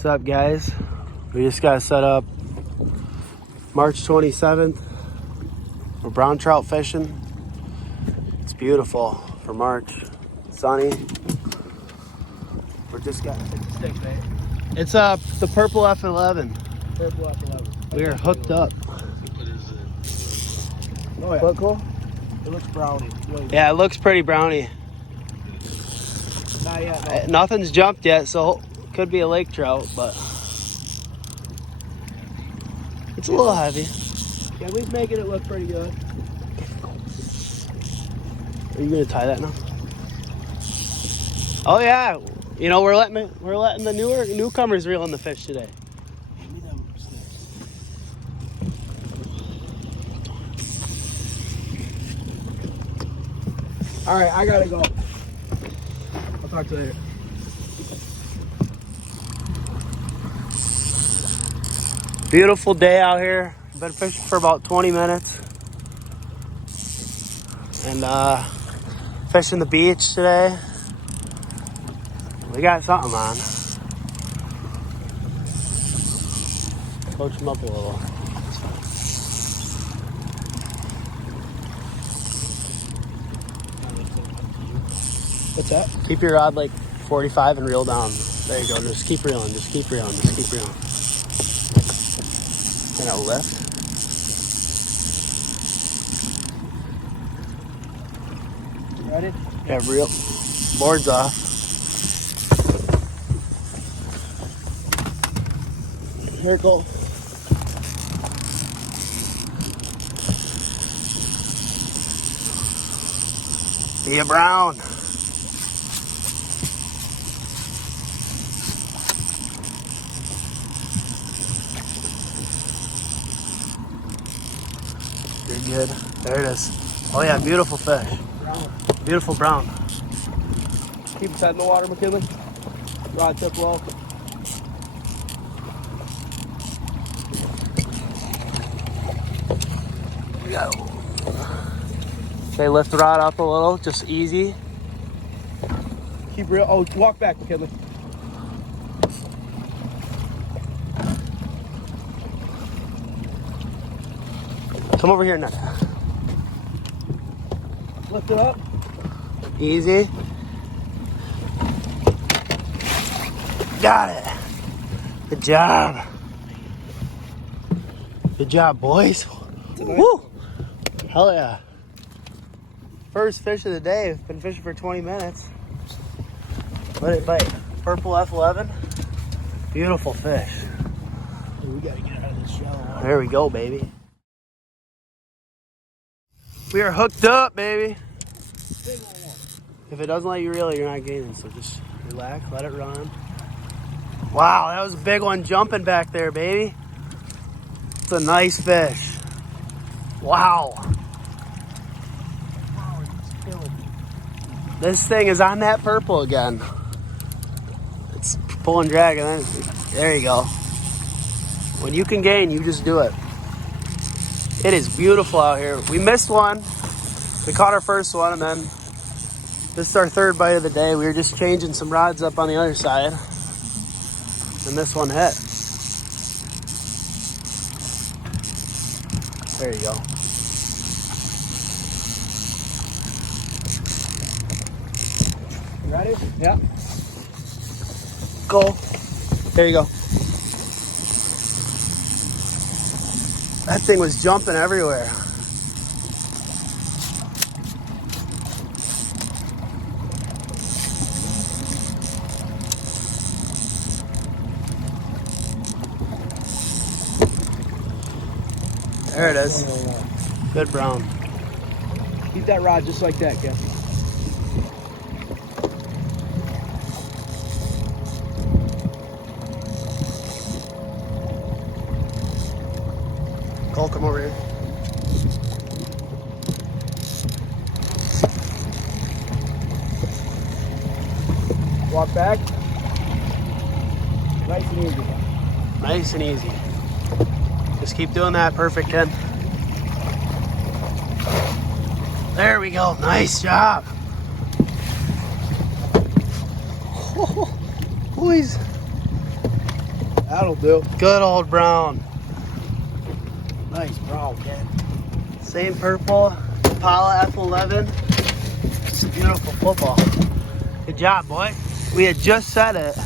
What's up, guys? We just got set up March 27th. We're brown trout fishing. It's beautiful for March. Sunny. We're just got Stick bait. it's the purple F11. Purple F11. We are hooked up. Oh yeah. Look cool? It looks browny. Really Yeah, it looks pretty browny. Not yet. No. Nothing's jumped yet, so could be a lake trout, but it's a little heavy. Yeah, we're making it look pretty good. Are you gonna tie that now? Oh yeah, you know we're letting the newcomers reel in the fish today. Give me them sticks. All right, I gotta go. I'll talk to you later. Beautiful day out here. Been fishing for about 20 minutes. And fishing the beach today. We got something on. Coach them up a little. What's that? Keep your rod like 45 and reel down. There you go. Just keep reeling. Just keep reeling. Just keep reeling. And a lift. Ready? Yeah, reel. Board's off. Here it goes. Be a brown. You're good. There it is. Oh yeah, beautiful fish. Brown. Beautiful brown. Keep his head in the water, McKinley. Rod tip low. Go. Okay, lift the rod up a little, just easy. Keep real. Oh, walk back, McKinley. Come over here, Ned. Lift it up. Easy. Got it. Good job. Good job, boys. Woo! Hell yeah. First fish of the day. Been fishing for 20 minutes. Let it bite. Purple F11. Beautiful fish. We gotta get out of this shallow water. There we go, baby. We are hooked up, baby. Big old one. If it doesn't let you reel, you're not gaining. So just relax, let it run. Wow, that was a big one jumping back there, baby. It's a nice fish. Wow. Wow, it's killing me. This thing is on that purple again. It's pulling drag, and then there you go. When you can gain, you just do it. It is beautiful out here. We missed one. We caught our first one, and then this is our third bite of the day. We were just changing some rods up on the other side, and this one hit. There you go. You ready? Yeah. Go. There you go. That thing was jumping everywhere. There it is. Good brown. Keep that rod just like that, Kev. Cole, come over here. Walk back. Nice and easy. Nice and easy. Just keep doing that. Perfect, Ken. There we go. Nice job. Boys. That'll do. Good old brown. Nice brown, Ken. Same purple, Impala F11. It's a beautiful football. Good job, boy. We had just set it,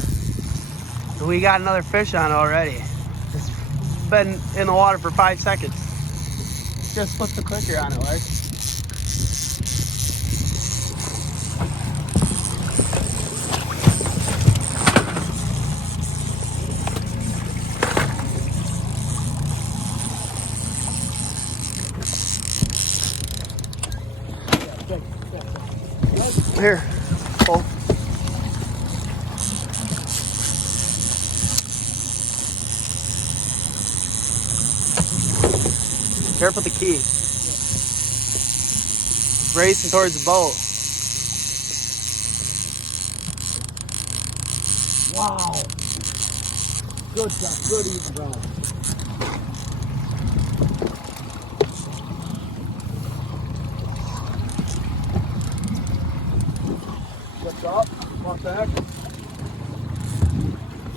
and we got another fish on it already. It's been in the water for 5 seconds. Just put the clicker on it, Lark. Here, pull. Careful with the key. Racing towards the boat. Wow. Good stuff. Good eating, bro. Lift up. Walk back.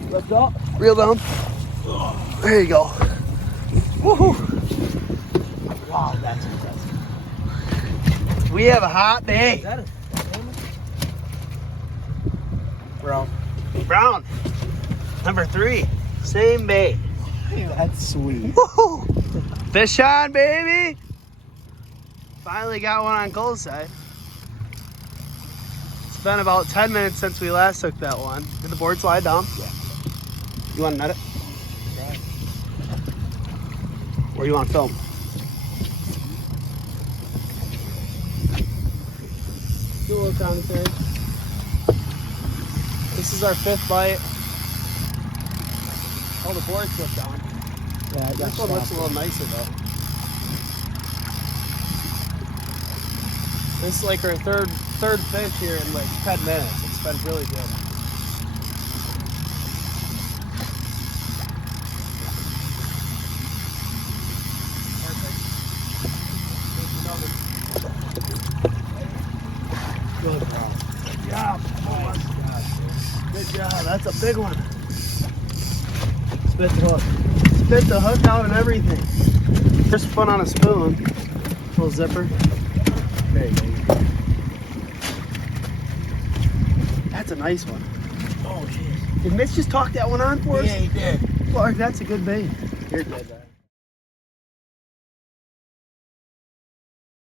Lift up. Reel down. There you go. Woohoo! Wow, that's impressive. We have a hot day. Is that a brown? Brown. Number 3. Same bait. That's sweet. Woohoo! Fish on, baby! Finally got one on Cole's side. It's been about 10 minutes since we last took that one. Did the board slide down? Yeah. You want to net it? Right. Or you want to film? Do a little commentary. This is our 5th bite. Oh, the board slipped down. Yeah, This one looks a little nicer though. This is like our third fish here in like 10 minutes. It's been really good. Good, bro. Good job. Nice. Good job. That's a big one. Spit the hook. Spit the hook out and everything. First put on a spoon. Little zipper. There you go. That's a nice one. Oh, jeez. Did Mitch just talk that one on for us? Yeah, he did. Clark, that's a good bait. You're good, though.